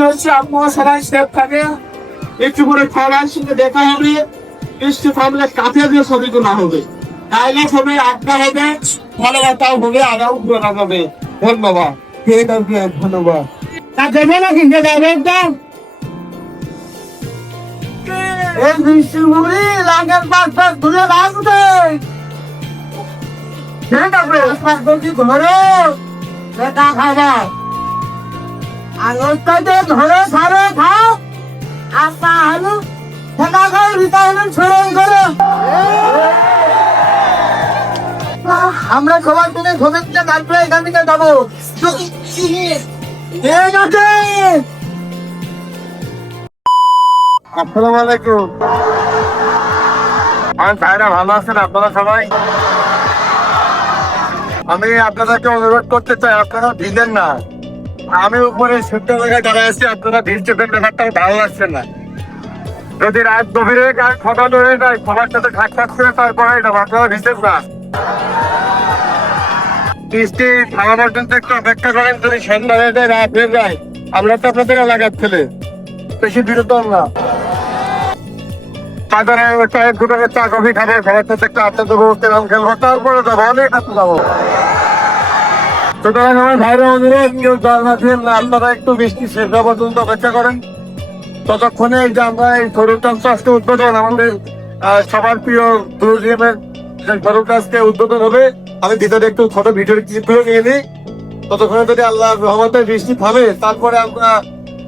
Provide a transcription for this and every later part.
হচ্ছে। থাকে একটু করে খেলার সঙ্গে দেখা হবে। বৃষ্টি থামলে দিয়ে হবে। তাইলে আড্ডা হবে। হবে, আগাও ঘোরা হবে। ধন্যবাদ। ধন্যবাদ। তা দেবে না কিন্তু যাবে একদম এই ঘুরে আছে ঘরে সেটা খাবা আগস্টাতে ধরে সারে খাও। আর তা হলো সেটা খাও রিটায়ারমেন্ট ছেড়ে করে আমরা সবাই তুমি শুভেচ্ছা তারপরে এখান থেকে যাব ঠিক আসসালামু আলাইকুম আমার ভাইরা ভালো আছেন আপনারা সবাই? আমি আপনাদেরকে অনুরোধ করতে চাই, আপনারা ভিজেন না। আমি উপরে শুদ্ধ জায়গায় দাঁড়ায় আছি, আপনারা ভিজতেছেন ব্যাপারটা ভালো লাগছে না। যদি রাত গভীরে গান খটা ধরে যায় সবার সাথে ঠাক করে তারপরে এটা ভিজতেন না। বৃষ্টি থামা পর্যন্ত একটু অপেক্ষা করেন, যদি সন্ধ্যা হয়ে যায়, রাত হয়ে যায়, আমরা তো আপনাদের এলাকার ছেলে। বেশি বিরত না। দোকানে চা, কফি খাব সবার সাথে একটু খেলব, তারপরে যাব অনেক হাতে যাব। সুতরাং আমার ভাইরা অনুরোধ, কেউ জল না দিন আপনারা একটু বৃষ্টি শেষ হওয়া পর্যন্ত অপেক্ষা করেন। ততক্ষণে এই যে আমরা এই গরুটার আজকে উদ্বোধন, আমাদের সবার প্রিয় ট্যুরিজমের যে উদ্বোধন হবে। আমি ভিতরে একটু ছোট ভিডিওর ক্লিপগুলো নিয়ে নিই। ততক্ষণে যদি আল্লাহ রহমতের বৃষ্টি থামে, তারপরে আমরা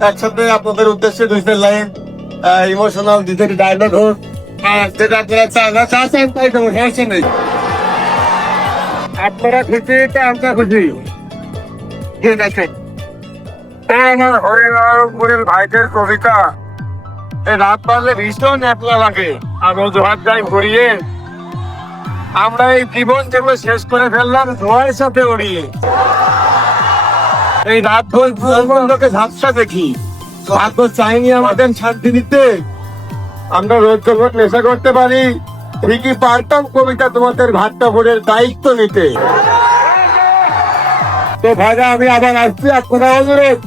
একসাথে আপনাদের উদ্দেশ্যে দুই লাইন ইমোশনাল দুই তিন ডায়লগ হোক। যেটা আপনারা চান, না চাচ্ছেন, তাই তো সমস্যা নেই। আপনারা খুশি, তো আমরা খুশি। ঠিক আছে। আমার হরিনারায়ণপুরের ভাইদের কবিতা। রাত পারলে ভীষণ একলা লাগে। আর অজুহাত যাই ভরিয়ে আমরা এই জীবন যেগুলো শেষ করে ফেললাম, ধোয়ার সাথে উড়িয়ে এই রাত বন্ধকে ঝাপসা দেখি। ভাগ্য চাইনি আমাদের শান্তি দিতে। আমরা রোজ যখন নেশা করতে পারি। ঠিকই পারতাম কবিতা তোমাদের ভাট্টা ভোরের দায়িত্ব নিতে? তো ভাইরা আমি আবার আসছি আপনারা অনুরোধ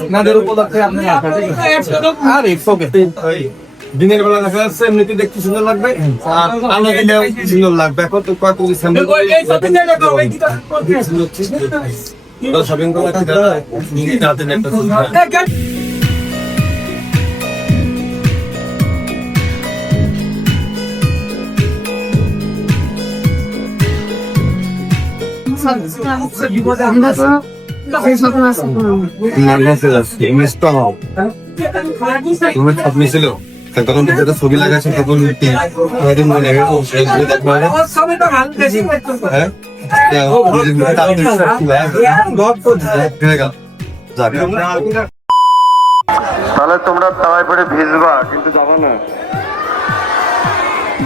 আপনাদের উপলক্ষে আপনি আর ইটস ওকে দিনের বেলা দেখা যাচ্ছে এমনিতে দেখতে সুন্দর লাগবে। আর আলো দিলেও সুন্দর লাগবে। এখন তো কত শপিং করা তুমি ছিল তখন যেটা ছবি লাগাচ্ছে তখন হয়তো মনে হয়? ও সেগুলো দেখব হ্যাঁ তাহলে তোমরা তাওয়ায় পড়ে ভিজবা কিন্তু যাবা না।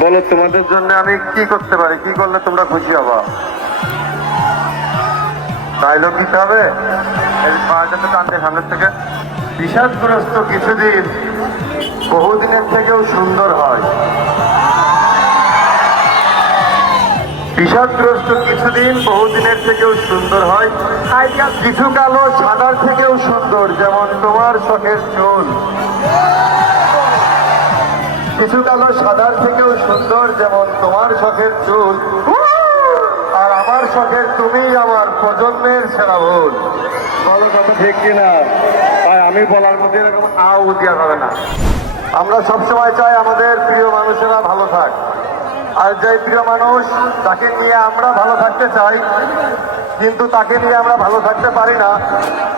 বলো তোমাদের জন্য আমি কি করতে পারি? কি করলে তোমরা খুশি হবা? ডায়লগ দিতে হবে? এই পাহাড়টাতে টানতে সামনের থেকে। বিষাদগ্রস্ত কিছুদিন বহুদিনের থেকেও সুন্দর হয়। বিষাদগ্রস্ত কিছুদিন বহুদিনের থেকেও সুন্দর হয়। কিছু কালো সাদার থেকেও সুন্দর, যেমন তোমার শখের চুল। কিছু কালো সাদার থেকেও সুন্দর, যেমন তোমার শখের চুল। আর আমার শখের তুমি আমার প্রজন্মের সেরা ভুল। ঠিক কিনা? আমি বলার মধ্যে এরকম আউ দেওয়া যাবে না। আমরা সবসময় চাই আমাদের প্রিয় মানুষেরা ভালো থাক। আর যে প্রিয় মানুষ তাকে নিয়ে আমরা ভালো থাকতে চাই কিন্তু তাকে নিয়ে আমরা ভালো থাকতে পারি না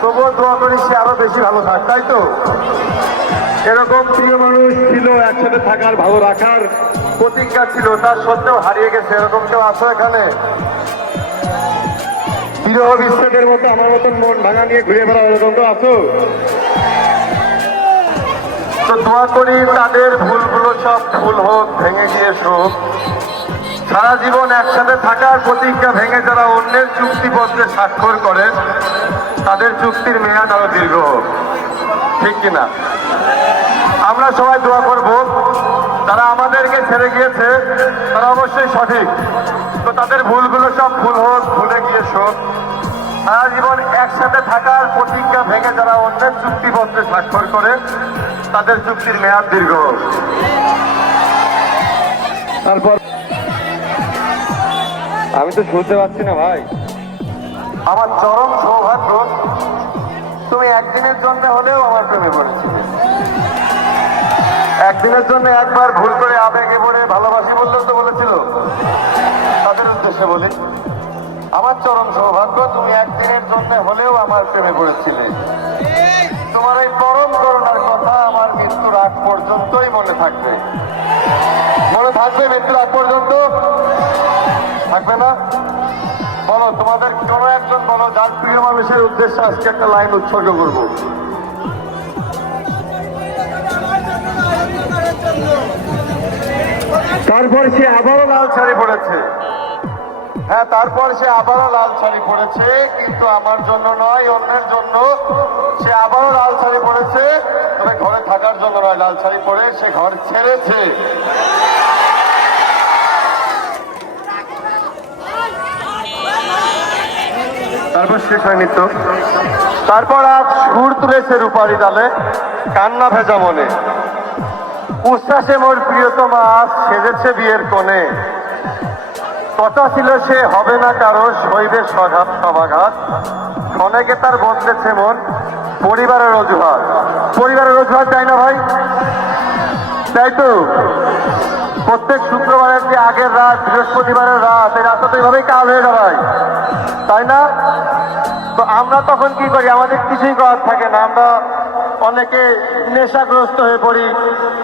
তবুও দোয়া করি সে আরও বেশি ভালো থাক তাই তো? এরকম প্রিয় মানুষ ছিল একসাথে থাকার ভালো রাখার। প্রতিজ্ঞা ছিল তার সত্ত্বেও হারিয়ে গেছে এরকম কেউ আসো এখানে? বিরহ বিচ্ছেদের মতো আমার মতন মন ভাঙা নিয়ে ঘুরে বেড়া এরকম তো আছো? তো দোয়া করি তাদের ভুলগুলো সব ভুল হোক, ভেঙে গিয়ে শোক সারা জীবন একসাথে থাকার প্রতিজ্ঞা ভেঙে যারা অন্যের চুক্তিপত্রে স্বাক্ষর করেন তাদের চুক্তির মেয়াদ আরও দীর্ঘ হোক। ঠিক কিনা? আমরা সবাই দোয়া করব তারা আমাদেরকে ছেড়ে গিয়েছে, তারা অবশ্যই সঠিক। তো তাদের ভুলগুলো সব ভুল হোক, ভুলে গিয়ে শোক সারা জীবন একসাথে থাকার প্রতিজ্ঞা ভেঙে যারা অন্যের চুক্তিপত্রে স্বাক্ষর করে তাদের চুক্তির মেয়াদ দীর্ঘ। তারপর আমি তো শুনতে পাচ্ছি না ভাই। আমার চরম সৌভাগ্য তুমি একদিনের জন্য হলেও আমার প্রেমে পড়েছিলে। একদিনের জন্য একবার ভুল করে আবেগে পড়ে ভালোবাসি বললেও তো বলেছিল। তাদের উদ্দেশ্যে বলি আমার চরম সৌভাগ্য তুমি একদিনের জন্য হলেও আমার প্রেমে পড়েছিলে। থাকবে। ভালো থাকবে মৃত্যুর আগ পর্যন্ত। থাকবে না? বলো, তোমাদের কোন একজন বলো, যার প্রিয় মানুষের উদ্দেশ্যে আজকে একটা লাইন উৎসর্গ করব? তারপর সে আবারও লাল শাড়ি পড়েছে হ্যাঁ তারপর সে আবারও লাল শাড়ি পড়েছে কিন্তু আমার জন্য নয় অন্যের জন্য। সে আবারও লাল শাড়ি পড়েছে তবে ঘরে থাকার জন্য নয় লাল শাড়ি পরে সে ঘর ছেড়েছে। তারপর শেষ হয়নি তো তারপর আজ সুর তুলেছে রূপারি ডালে কান্না ভেজা মনে। উচ্ছ্বাসে মোর প্রিয়তমা আজ সেজেছে বিয়ের কোণে। কথা ছিল সে হবে না কারও শৈবের সঘাত সমাঘাত। অনেকে তার বদলেছে মন। পরিবারের অজুহাত। পরিবারের অজুহাত তাই না ভাই। তাই তো। প্রত্যেক শুক্রবারের যে আগের রাত, বৃহস্পতিবারের রাত, এই রাতটা তো এইভাবেই কাল হয়ে দাঁড়ায় তাই না? তো আমরা তখন কি করি? আমাদের কিছুই করার থাকে না। আমরা অনেকে নেশাগ্রস্ত হয়ে পড়ি,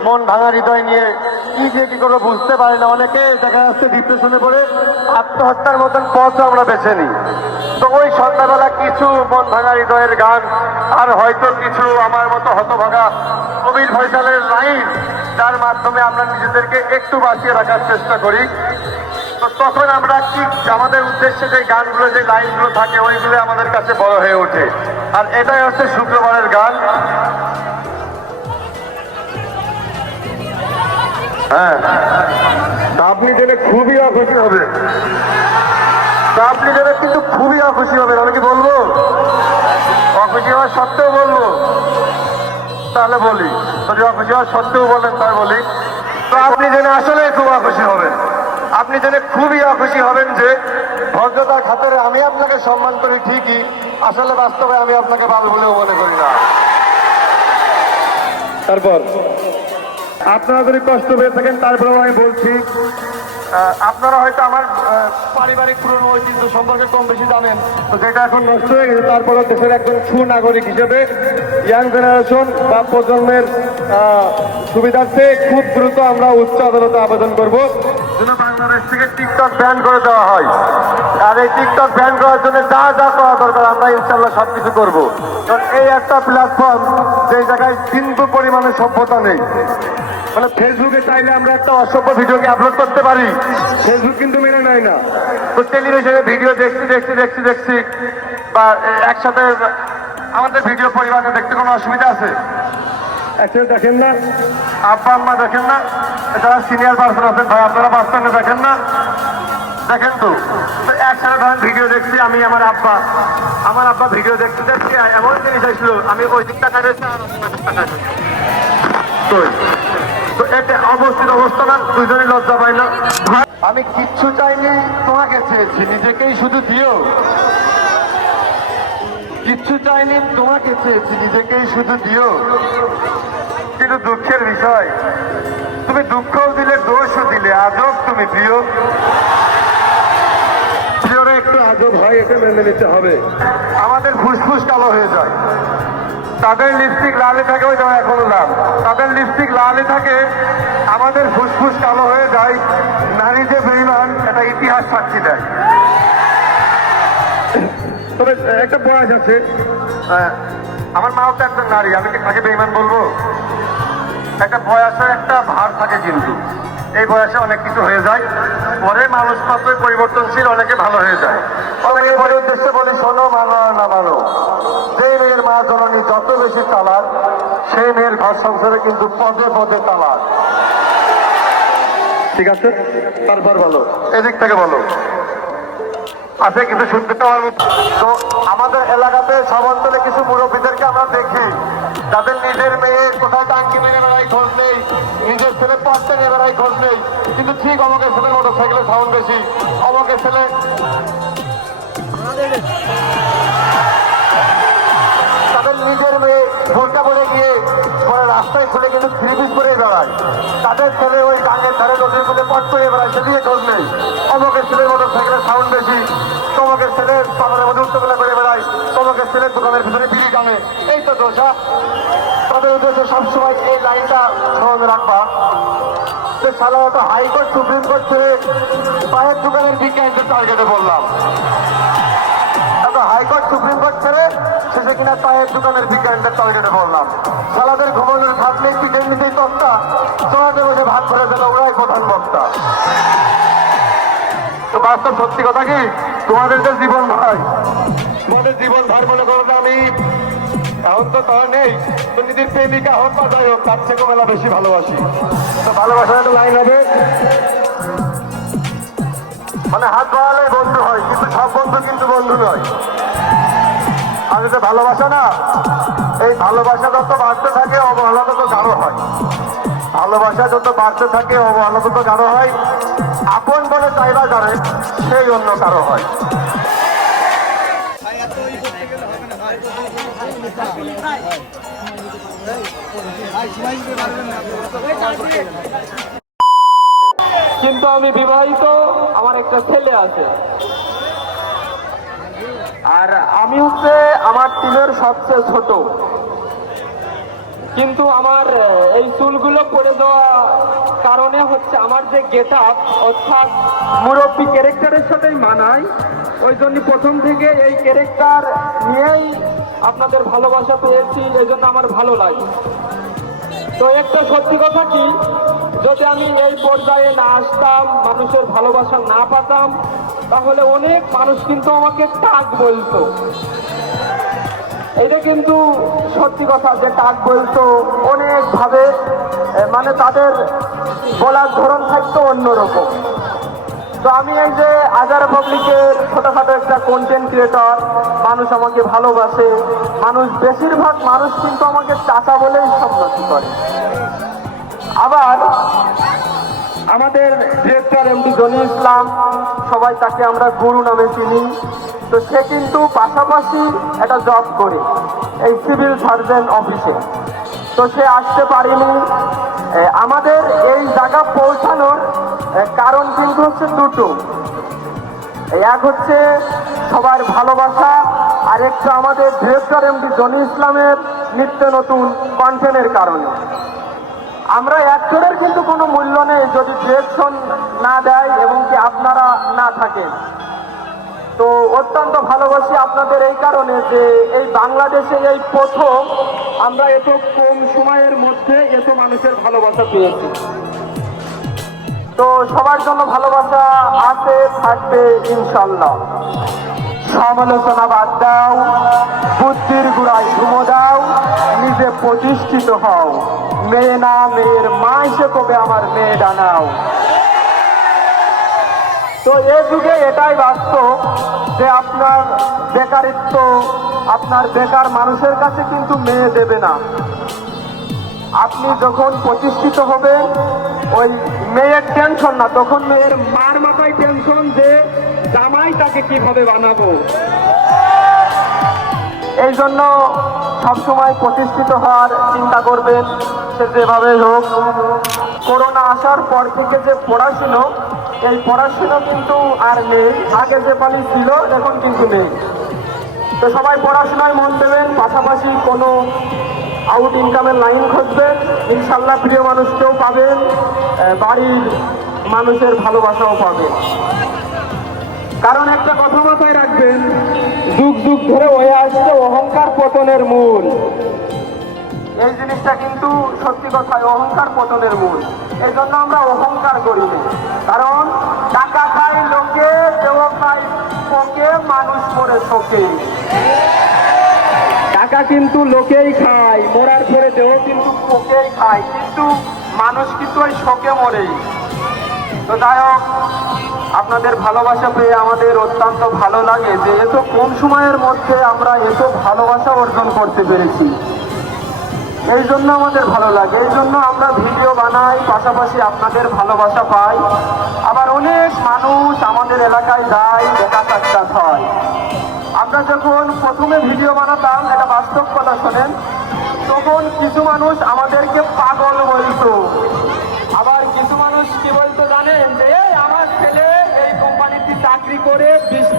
মন ভাঙা হৃদয় নিয়ে। কি যে কি করব বুঝতে পারি না। অনেকে দেখা যাচ্ছে ডিপ্রেশনে পড়ে, আত্মহত্যার মতন পথ আমরা বেছে নিই। তো ওই সন্ধ্যাবেলা কিছু মন ভাঙা হৃদয়ের গান, আর হয়তো কিছু আমার মতো হতভাগা কবির ফয়সালের লাইন, যার মাধ্যমে আমরা নিজেদেরকে একটু বাঁচিয়ে রাখার চেষ্টা করি। তো তখন আমরা কি আমাদের উদ্দেশ্যে যে গানগুলো, যে লাইনগুলো থাকে, ওইগুলো আমাদের কাছে বড় হয়ে ওঠে। আর এটাই হচ্ছে শুক্রবারের গান। হ্যাঁ। আপনি জেনে খুবই অখুশি হবে আপনি জেনে কিন্তু খুবই অখুশি হবেন, আমি কি বলব? অখুশি হওয়ার সত্ত্বেও বলব। তাহলে বলি, যদি অখুশি হওয়ার সত্ত্বেও বলেন তাই বলি। তো আপনি জেনে আসলে খুব অখুশি হবেন। আপনি জেনে খুবই অখুশি হবেন যে ভদ্রতার খাতিরে আমি আপনাকে সম্মান করি ঠিকই, আসলে বাস্তবে আমি আপনাকে বাল বলেও মনে করি না। তারপর? আপনারা যদি কষ্ট পেয়ে থাকেন, তারপরেও আমি বলছি আপনারা হয়তো আমার পারিবারিক পুরনো ঐতিহ্য সম্পর্কে কম বেশি জানেন। তো যেটা এখন নষ্ট হয়ে গেছে, তারপরেও দেশের একজন সুনাগরিক হিসেবে ইয়াং জেনারেশন বা প্রজন্মের সুবিধার্থে খুব দ্রুত আমরা উচ্চ আদালতে আবেদন করব। যেন বাংলাদেশ থেকে টিকটক ব্যান করে দেওয়া হয়। আর এই টিকটক ব্যান করার জন্য যা যা করা দরকার, আমরা ইনশাল্লাহ সব কিছু করব। কারণ এই একটা প্ল্যাটফর্ম যে জায়গায় বিন্দু পরিমাণে সভ্যতা নেই। মানে ফেসবুকে চাইলে আমরা একটা অসভ্য ভিডিওকে আপলোড করতে পারি। ফেসবুক কিন্তু মেনে নেয় না। তো টেলিভিশনে ভিডিও দেখছি দেখছি দেখছি দেখছি। বা একসাথে আমাদের ভিডিও পরিবারে দেখতে কোনো অসুবিধা আছে? একসাথে দেখেন না। আব্বা আম্মা দেখেন না? যারা সিনিয়র পার্সন আছেন ভাই আপনারা বাস স্ট্যান্ডে দেখেন না? দেখেন তো। একসাথে ধরেন ভিডিও দেখছি আমি আমার আব্বা। আমার আব্বা ভিডিও দেখতে দেখছি এমন জিনিস আসছিল আমি ওই দিকটা কাটাইছি আর ওই দিকটা কাটাইছি তো এতে অবস্থিত অবস্থা না দুজনে লজ্জা পাই না আমি কিচ্ছু চাইনি, তোমাকে চেয়েছি, নিজেকেই শুধু দিও। কিচ্ছু চাইনি, তোমাকে চেয়েছি, নিজেকেই শুধু দিও। কিন্তু দুঃখের বিষয়, তুমি দুঃখও দিলে, দোষও দিলে, আজব তুমি একটু আজব হয় এটা মেনে নিতে হবে। আমাদের ফুসফুস কালো হয়ে যায়। তাদের লিপস্টিক লালে থাকে ওই যেমন এখনও লাল। তাদের লিপস্টিক লালে থাকে আমাদের ফুসফুস কালো হয়ে যায়। নারী যে বেইমান এটা ইতিহাস সাক্ষী দেয়। তবে একটা বয়স আছে। আহ, আমার মাও তো একজন নারী আমি কি তাকে বেইমান বলব? একটা বয়সের একটা ভার থাকে কিন্তু। এই বয়সে অনেক কিছু হয়ে যায় পরে মানুষ মাত্রই পরিবর্তনশীল অনেকে ভালো হয়ে যায়। অনেকে পরে উদ্দেশ্যে বলি, শোনো, মানো আর না মানো। যে মেয়ের মা জননী যত বেশি তালাক সেই মেয়ের ঘর সংসারে কিন্তু পদে পদে তালাক ঠিক আছে? তারপর বলো। এদিক থেকে বলো। আছে কিছু শুনতে মতো। তো আমাদের এলাকাতে সব অঞ্চলে কিছু মুরব্বীদেরকে আমরা দেখি তাদের নিজের মেয়ে কোথায় টাঙ্কি মেরে বেড়াই খোঁজ নেই, নিজের ছেলে পথটা নিয়ে বেড়াই খোঁজ নেই, কিন্তু ঠিক অমকের ছেলে মোটর সাইকেলে সাউন্ড বেশি, অমকের ছেলে তাদের নিজের মেয়ে ভোরটা বলে গিয়ে পরে রাস্তায় খুলে কিন্তু থ্রি করে বেড়ায়। তাদের ছেলে ওই গাঙ্গের ধারে নদীর মধ্যে পট করে বেড়ায় সেদিকে খোঁজ নেই। অমকের ছেলের মোটর সাইকেলের সাউন্ড বেশি তমকের ছেলে পাগলের মধ্যে উত্তরবেলা করে বেড়ায় তমকের ছেলের দোকানের ভিতরে বিড়ি টানে। এই তো দোষা তাদের উদ্দেশ্যে সবসময় এই লাইনটা স্মরণে রাখবা। সাধারণত হাইকোর্ট, সুপ্রিম কোর্ট থেকে পায়ের দোকানের বিজ্ঞানীদের টার্গেটে বললাম। হাইকোর্ট সুপ্রিম কোর্ট ছেড়ে শেষে কিনা পায়ের দোকানের বিজ্ঞানীদের টার্গেটে বললাম। সালাদের ঘুমানোর ভাত নেই পিঠের নিতেই তক্তা চলাতে বসে ভাত করে দিল ওরাই প্রধান বক্তা। তো বাস্তব সত্যি কথা কি? তোমাদের যে জীবন ভাই, তোমাদের জীবন ভাই মনে করো আমি। এখন তো তার নেই। তো নিজের প্রেমিকা হোক বা যাই হোক, তার থেকে মেলা বেশি ভালোবাসি। তো ভালোবাসার একটা লাইন হবে। মানে হাত বাড়ালে বন্ধু হয়, কিন্তু সব বন্ধু কিন্তু বন্ধু নয়। যে ভালোবাসা না, এই ভালোবাসা যত বাড়তে থাকে, অবহেলা তত গাঢ় হয়। ভালোবাসা যত বাড়তে থাকে, অবহেলা তত গাঢ় হয়। আপন বলে চাইবা যারে, সেই অন্য কারও হয়। কিন্তু আমি বিবাহিত, আমার একটা ছেলে আছে। আর আমি হচ্ছে আমার টিমের সবচেয়ে ছোট। কিন্তু আমার এই চুলগুলো পড়ে দেওয়া কারণে হচ্ছে আমার যে গেট আপ অর্থাৎ মুরব্বী ক্যারেক্টারের সাথেই মানায়। ওই জন্য প্রথম থেকে এই ক্যারেক্টার নিয়েই আপনাদের ভালোবাসা পেয়েছি, এই জন্য আমার ভালো লাগে। তো একটা সত্যি কথা কি? যদি আমি এই পর্যায়ে না আসতাম, মানুষের ভালোবাসা না পাতাম তাহলে অনেক মানুষ কিন্তু আমাকে টাক বলতো। এটা কিন্তু সত্যি কথা যে টাক বলতো অনেক ভাবে মানে তাদের বলার ধরন থাকতো অন্যরকম। তো আমি এই যে আজার পাবলিকের ছোটোখাটো একটা কন্টেন্ট ক্রিয়েটর মানুষ আমাকে ভালোবাসে, মানুষ বেশিরভাগ মানুষ কিন্তু আমাকে চাচা বলেই সম্মতি করে। আবার আমাদের ডিরেক্টর এমডি জনি ইসলাম, সবাই তাকে আমরা গুরু নামে চিনি। তো সে কিন্তু পাশাপাশি একটা জব করে, এই সিভিল সার্জন অফিসে তো সে আসতে পারেনি। আমাদের এই জায়গা পৌঁছানোর কারণ কিন্তু হচ্ছে দুটো। এক হচ্ছে সবার ভালোবাসা আর একটা আমাদের ডিরেক্টর এমডি জনি ইসলামের নিত্য নতুন কন্টেন্টের কারণে। আমরা অ্যাক্টরের কিন্তু কোনো মূল্য নেই যদি ডিরেকশন না দেয় এবং কি আপনারা না থাকেন। তো অত্যন্ত ভালোবাসি আপনাদের এই কারণে যে এই বাংলাদেশে এই প্রথম আমরা এত কম সময়ের মধ্যে এত মানুষের ভালোবাসা পেয়েছি। তো সবার জন্য ভালোবাসা আছে, থাকবে ইনশাল্লাহ সমালোচনা বাদ দাও, বুদ্ধির গুড়ায় ঘুমো দাও, নিজে প্রতিষ্ঠিত হও। মেয়ে না মেয়ের মা এসে কবে আমার মেয়ে ডানাও? তো এ যুগে এটাই বাস্তব যে আপনার বেকারিত্ব, আপনার বেকার মানুষের কাছে কিন্তু মেয়ে দেবে না। আপনি যখন প্রতিষ্ঠিত হবেন, ওই মেয়ের টেনশন না, তখন মেয়ের মার মাথায় টেনশন যে জামাই তাকে কীভাবে বানাবো। এই জন্য সবসময় প্রতিষ্ঠিত হওয়ার চিন্তা করবেন সে যেভাবে হোক। করোনা আসার পর থেকে যে পড়াশুনো, এই পড়াশুনো কিন্তু আর নেই। আগে যে পালি ছিল, এখন কিন্তু নেই। তো সবাই পড়াশোনায় মন দেবেন, পাশাপাশি কোনো আউট ইনকামের লাইন খুঁজবেন। ইনশাল্লাহ প্রিয় মানুষকেও পাবেন বাড়ির মানুষের ভালোবাসাও পাবেন। কারণ একটা কথা মাথায় রাখবেন যুগ যুগ ধরে হয়ে আসছে অহংকার পতনের মূল। এই জিনিসটা কিন্তু সত্যি কথায় অহংকার পতনের মূল। এই জন্য আমরা অহংকার করি কারণ টাকা খাই লোকে দেহ খাই পোকে মানুষ মরে শোকে। টাকা কিন্তু লোকেই খায় মরার পরে দেহ কিন্তু পোকেই খায় কিন্তু মানুষ কিন্তু ওই শোকে মরেই। তো যাই হোক আপনাদের ভালোবাসা পেয়ে আমাদের অত্যন্ত ভালো লাগে যে এত কম সময়ের মধ্যে আমরা এত ভালোবাসা অর্জন করতে পেরেছি। এই জন্য আমাদের ভালো লাগে, এই জন্য আমরা ভিডিও বানাই, পাশাপাশি আপনাদের ভালোবাসা পাই। আবার অনেক মানুষ আমাদের এলাকায় যায়, দেখা সাক্ষাৎ হয়। আমরা যখন প্রথমে ভিডিও বানাতাম, এটা বাস্তব কথা শোনেন, তখন কিছু মানুষ আমাদেরকে পাগল বলতো।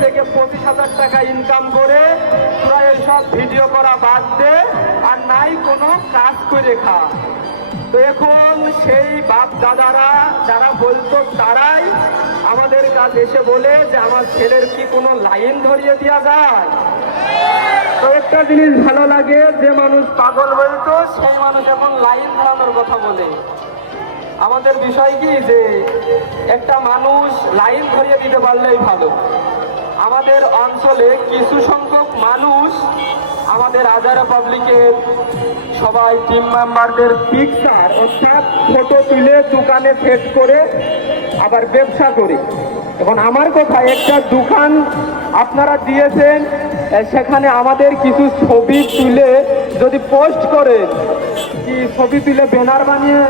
থেকে পঁচিশ হাজার টাকা ইনকাম করে তোরা এইসব ভিডিও করা বাদ দে আর নাই কোনো কাজ করে খা। এখন সেই বাপ দাদারা যারা বলতো তারাই আমাদের কাছে এসে বলে যে আমার ছেলের কি কোনো লাইন ধরিয়ে দেওয়া যায়? তো একটা জিনিস ভালো লাগে, যে মানুষ পাগল বলতো সেই মানুষ এখন লাইন ধরানোর কথা বলে। আমাদের বিষয় কি যে একটা মানুষ লাইন ধরিয়ে দিতে পারলেই ভালো। আমাদের অঞ্চলে কিছু সংখ্যক মানুষ আমাদের আজারা পাবলিকের সবাই টিম মেম্বারদের পিকচার অর্থাৎ ফটো তুলে দোকানে সেট করে আবার ব্যবসা করে। এখন আমার কথা, একটা দোকান আপনারা দিয়েছেন সেখানে আমাদের কিছু ছবি তুলে যদি পোস্ট করে কি ছবি তুলে ব্যানার বানিয়ে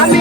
আমি